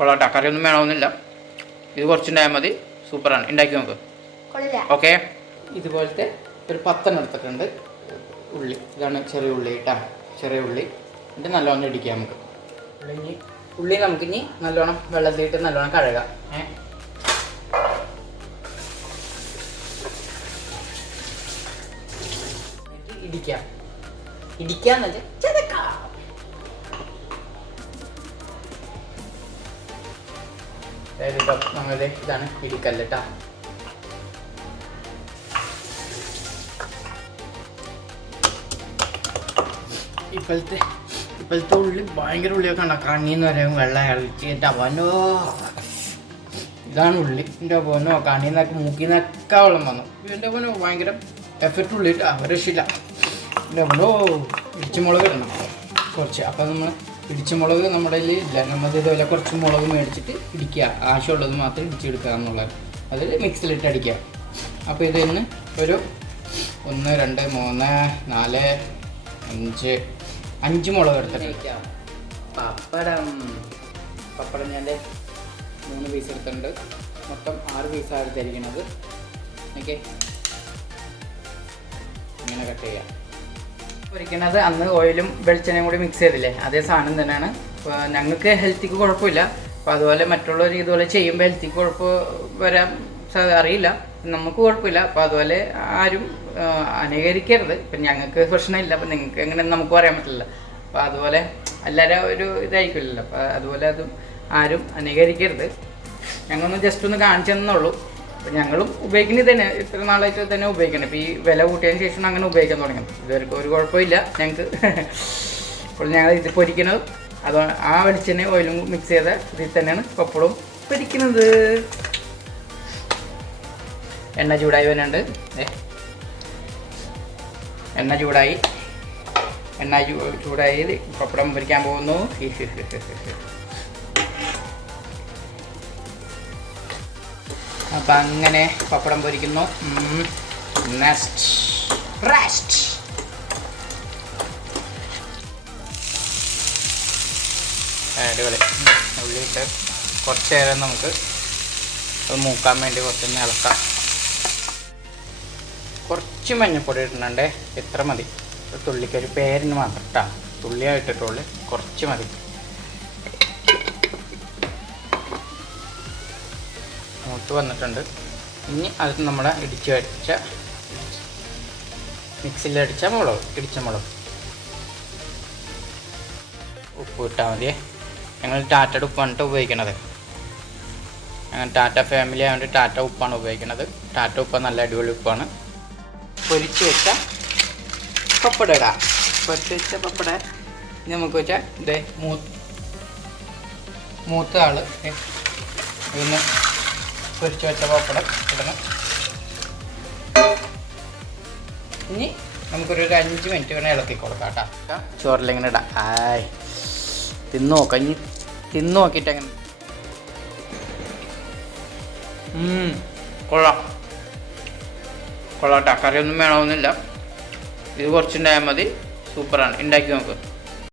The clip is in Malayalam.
കൊള്ളാട്ട കറിയൊന്നും വേണമെന്നില്ല. ഇത് കുറച്ചുണ്ടായാൽ മതി. സൂപ്പറാണ്. ഉണ്ടാക്കി നോക്ക്. കൊള്ളില്ല ഓക്കെ? ഇതുപോലത്തെ ഒരു പത്തെണ്ണം എടുത്തിട്ടുണ്ട്. ഉള്ളി. ഇതാണ് ചെറിയ ഉള്ളി കേട്ടാ. ചെറിയ ഉള്ളി. എന്നിട്ട് നല്ലോണം ഇടിക്കാം നമുക്ക്. ഉള്ളി ഇനി ഉള്ളി നമുക്കിനി നല്ലോണം വെള്ളത്തിലിട്ട് നല്ലോണം കഴുകാം. ഏ? ഇടിക്കാം. ഇടിക്കാന്ന് വെച്ചാൽ അതായത് ഇതാണ് കേട്ടോ ഇപ്പോഴത്തെ ഇപ്പോഴത്തെ ഉള്ളി ഭയങ്കര ഉള്ളിയൊക്കെ ഉണ്ടാവും കണ്ണീന്ന് പറയാൻ വെള്ളം ഇളച്ചിട്ട് അവനോ. ഇതാണ് ഉള്ളി. എന്റെ പോനോ കണ്ണീന്നൊക്കെ മൂക്കിന്നൊക്കെ വെള്ളം വന്നു. എന്റെ പോനോ ഭയങ്കര എഫക്റ്റ് ഉള്ളിട്ട് അവരക്ഷില്ല എന്റെ പോനോ ഇടിച്ചുമുളക് ഇടണം. കുറച്ച്. അപ്പം നമ്മൾ ഇടിച്ചുമുളക് നമ്മുടെ ഇല്ല. നമ്മൾ ഇതുപോലെ കുറച്ച് മുളക് മേടിച്ചിട്ട് ഇടിക്കുക. ആവശ്യമുള്ളത് മാത്രം ഇടിച്ചെടുക്കുക എന്നുള്ളത് അതിൽ മിക്സിലിട്ട് അടിക്കുക. അപ്പോൾ ഇത് തന്നെ ഒരു ഒന്ന് രണ്ട് മൂന്ന് നാല് അഞ്ച് അഞ്ച് മുളക് എടുത്തിട്ട് പപ്പടം. പപ്പടം ഞാൻ മൂന്ന് പീസ് എടുത്തിട്ടുണ്ട്. മൊത്തം ആറ് പീസാണ് എടുത്തിരിക്കുന്നത്. ഓക്കെ. ഇങ്ങനെ കട്ട് ചെയ്യാം. പൊരിക്കുന്നത് അന്ന് ഓയിലും വെളിച്ചെണ്ണയും കൂടി മിക്സ് ചെയ്തില്ലേ? അതേ സാധനം തന്നെയാണ്. അപ്പോൾ ഞങ്ങൾക്ക് ഹെൽത്തിക്ക് കുഴപ്പമില്ല. അപ്പോൾ അതുപോലെ മറ്റുള്ളവർ ഇതുപോലെ ചെയ്യുമ്പോൾ ഹെൽത്തിക്ക് കുഴപ്പം വരാൻ അറിയില്ല. നമുക്ക് കുഴപ്പമില്ല. അപ്പോൾ അതുപോലെ ആരും അനുകരിക്കരുത്. ഇപ്പം ഞങ്ങൾക്ക് പ്രശ്നമില്ല. അപ്പം നിങ്ങൾക്ക് എങ്ങനെ നമുക്ക് പറയാൻ പറ്റില്ല അപ്പോൾ അതുപോലെ എല്ലാവരും ഒരു ഇതായിരിക്കില്ലല്ലോ. അപ്പോൾ അതുപോലെ അതും ആരും അനുകരിക്കരുത്. ഞങ്ങളൊന്ന് ജസ്റ്റ് ഒന്ന് കാണിച്ചു തന്നുള്ളൂ അപ്പം ഞങ്ങളും ഉപയോഗിക്കുന്നത് തന്നെ ഇത്ര നാളായിട്ട് തന്നെ ഉപയോഗിക്കണം. ഇപ്പോൾ ഈ വില കൂട്ടിയതിന് ശേഷം അങ്ങനെ ഉപയോഗിക്കാൻ തുടങ്ങും ഇതുവരെ ഒരു കുഴപ്പമില്ല. ഞങ്ങൾക്ക് അപ്പോൾ ഞങ്ങൾ ഇത് പൊരിക്കുന്നത് അത് ആ വെളിച്ചെണ്ണ ഓയിലും മിക്സ് ചെയ്ത ഇതിൽ തന്നെയാണ് പപ്പടവും പൊരിക്കുന്നത്. എണ്ണ ചൂടായി വരുന്നുണ്ട്. എണ്ണ ചൂടായി. എണ്ണ ചൂടായി. പപ്പടം പൊരിക്കാൻ പോകുന്നു. അപ്പം അങ്ങനെ പപ്പടം പൊരിക്കുന്നു. നെക്സ്റ്റ് റെസ്റ്റ് അടിപൊളി. ഉള്ളിയിട്ട് കുറച്ച് നേരം നമുക്ക് അത് മൂക്കാൻ വേണ്ടി കുറച്ചൊന്ന് ഇളക്കാം. കുറച്ച് മഞ്ഞപ്പൊടി ഇട്ടിട്ടുണ്ടേ എത്ര മതി. തുള്ളിക്കൊരു പേരിന് മാത്രം കേട്ടോ തുള്ളിയായിട്ടിട്ടുള്ളൂ കുറച്ച് മതി. മൂത്ത് വന്നിട്ടുണ്ട്. ഇനി അത് നമ്മുടെ ഇടിച്ച് അടിച്ച മിക്സിയിലടിച്ച മുളക് ഇടിച്ച മുളക്. ഉപ്പ് ഇട്ടാൽ മതിയേ ഞങ്ങൾ ടാറ്റയുടെ ഉപ്പാണ് ഉപയോഗിക്കണത്. ഞങ്ങൾ ടാറ്റ ഫാമിലി ആയതുകൊണ്ട് ടാറ്റ ഉപ്പാണ് ഉപയോഗിക്കുന്നത് ടാറ്റ ഉപ്പ് നല്ല അടിപൊളി ഉപ്പാണ്. പൊരിച്ച് വെച്ച പപ്പട ഇടാം. പൊരിച്ച് വെച്ച പപ്പട നമുക്ക് വെച്ചാൽ ഇതേ മൂ മൂത്ത ആൾ ദേ ഇതിന് പൊരിച്ച് വെച്ച പപ്പടം ഇടണം. ഇനി നമുക്കൊരു അഞ്ച് മിനിറ്റ് വേണേൽ ഇളക്കി കൊടുക്കാം കേട്ടോ. ചോറിലിങ്ങനെ ഇടാം. ആയ്. തിന്നു നോക്കാം. ഇനി തിന്നു നോക്കിയിട്ട് അങ്ങനെ കൊള്ളാം. കൊള്ളാം കേട്ടോ. കറിയൊന്നും വേണമെന്നില്ല. ഇത് കുറച്ചുണ്ടായാൽ മതി. സൂപ്പറാണ്. ഉണ്ടാക്കി നോക്ക്.